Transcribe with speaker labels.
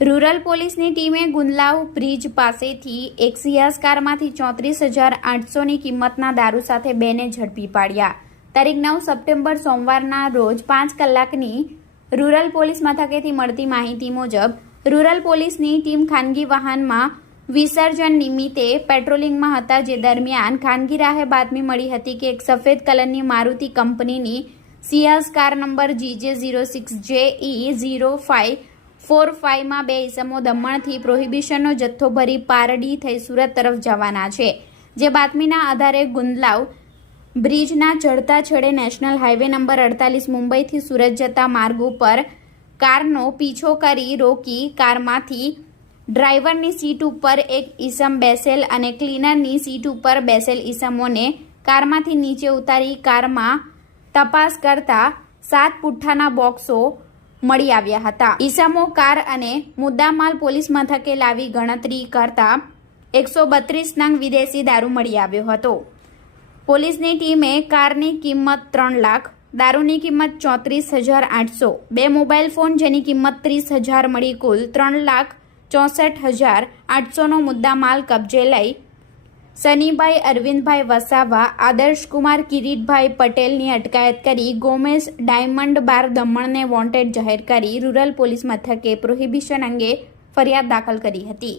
Speaker 1: Rural પોલીસની ટીમે Gundlav bridge પાસેથી એક સિયાસ કારમાંથી ચોત્રીસ હજાર આઠસોની કિંમતના દારૂ સાથે બેને ઝડપી પાડ્યા. તારીખ નવ સપ્ટેમ્બર સોમવારના રોજ પાંચ કલાકની રૂરલ પોલીસ મથકેથી મળતી માહિતી મુજબ, રૂરલ પોલીસની ટીમ ખાનગી વાહનમાં વિસર્જન નિમિત્તે પેટ્રોલિંગમાં હતા જે દરમિયાન ખાનગી રાહે બાતમી મળી હતી કે એક સફેદ કલરની મારુતિ કંપનીની Ciaz car number GJ zero six J E zero five four ફાઇવમાં બે ઇસમો દમણથી પ્રોહિબિશનનો જથ્થો ભરી પારડી થઈ સુરત તરફ જવાના છે. જે બાતમીના આધારે ગુંદલાવ બ્રિજના ચડતા છેડે નેશનલ હાઈવે નંબર અડતાલીસ મુંબઈથી સુરત જતા માર્ગ ઉપર કારનો પીછો કરી રોકી કારમાંથી ડ્રાઈવરની સીટ ઉપર એક ઈસમ બેસેલ અને ક્લીનરની સીટ ઉપર બેસેલ ઈસમોને કારમાંથી નીચે ઉતારી કારમાં તપાસ કરતા સાત પુઠ્ઠાના બોક્સો મળી આવ્યા હતા. ઈસામો કાર અને મુદ્દામાલ પોલીસ મથકે લાવી ગણતરી કરતા એકસો બત્રીસ નંગ વિદેશી દારૂ મળી આવ્યો હતો. પોલીસની ટીમે કારની કિંમત ત્રણ લાખ, દારૂની કિંમત ચોત્રીસ હજાર આઠસો, બે મોબાઈલ ફોન જેની કિંમત ત્રીસ હજાર મળી કુલ ત્રણ લાખ ચોસઠ હજાર આઠસોનો મુદ્દામાલ કબજે લઈ સનીભાઈ, અરવિંદભાઈ વસાવા આદર્શકુમાર કિરીટભાઈ પટેલની અટકાયત કરી ગોમેસ ડાયમંડ બાર દમણને વોન્ટેડ જાહેર કરી રૂરલ પોલીસ મથકે પ્રોહિબિશન અંગે ફરિયાદ દાખલ કરી હતી.